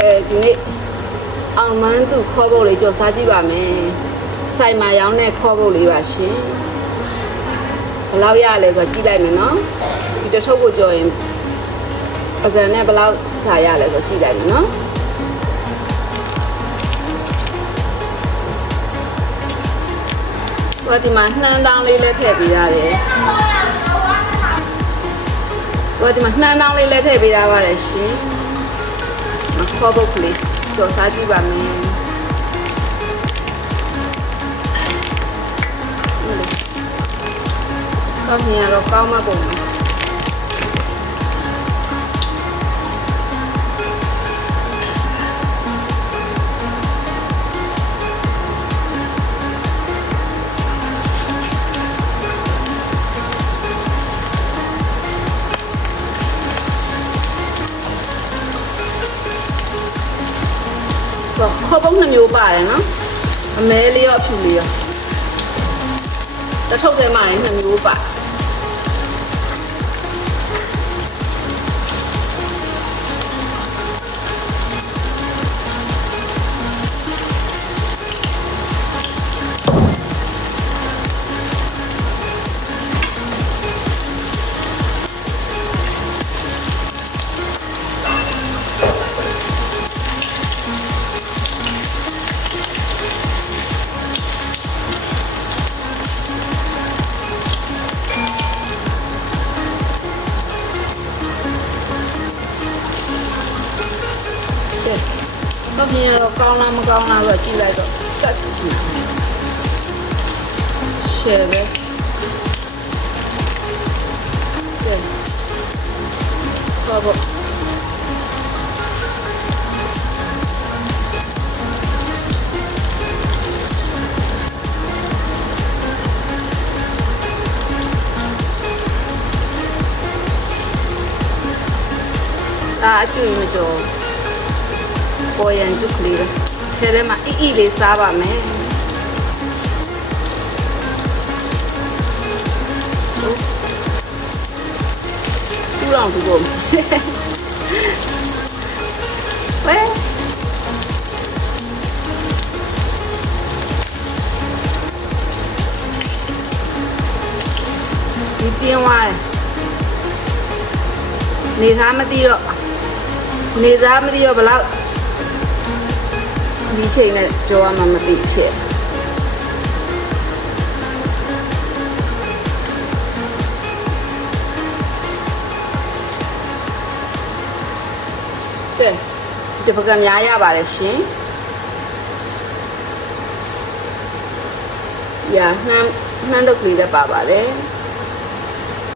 ဒီနေ့အောင်မန်းသူခေါ်ဖို့လေးကြော်စားကြည့်ပါမယ်ဆိုင်မှာရောင်းတဲ့ခေါ်ဖို့လေးပါရှင်ဘယ်လောက်ရလဲဆိုကြည့်လိုက်မယ်နော်ဒီတစ်ထုပ်ကိုကြော်ရင်ပကံနဲ့ဘယ်လောက်စားရလဲဆိုကြည့်လိုက်မယ်နော်ဒီမှာနှမ်းတောင်းလေးလည်းထည့်ပေးရတယ်ဒီမှာနှမ်းတောင်းလေးလည်းထည့်ပေးရပါတယ်ရှင်ခေါ်ဖို့ကလေးကြော်စားကြည့်ပါမယ်ကောင်းနေတော့ကောင်းမှပုံမယ်ခေါ်ပုံ2မျိုးပါတယ်နော်အမဲလေးရောအဖြူလေးရောတစ်ထုပ်ထဲမှာလည်း2မျိုးပါတော့မြင်တော့ကောင်းလားမကောင်းလားဆိုကြည့်လိုက်တော့ကတ်စီရှယ်ပဲကဲဘောအကျွေးမကျော်ပေါ်ရန်ကျုပ်ကလေးထဲထဲမှာအီလေးစားပါမယ်ကျူးအောင်ဒီကုန်ဝဲဒီပြင်းသွားတယ်နေသားမသိတော့ဘယ်လောက်ဒီချိန်နဲ့ကြောရမှမသိဖြစ်ကဲဒီပကံများရပါတယ်ရှင်ညာနှမ်းတုပ်ကလေးလည်းပါပါတယ်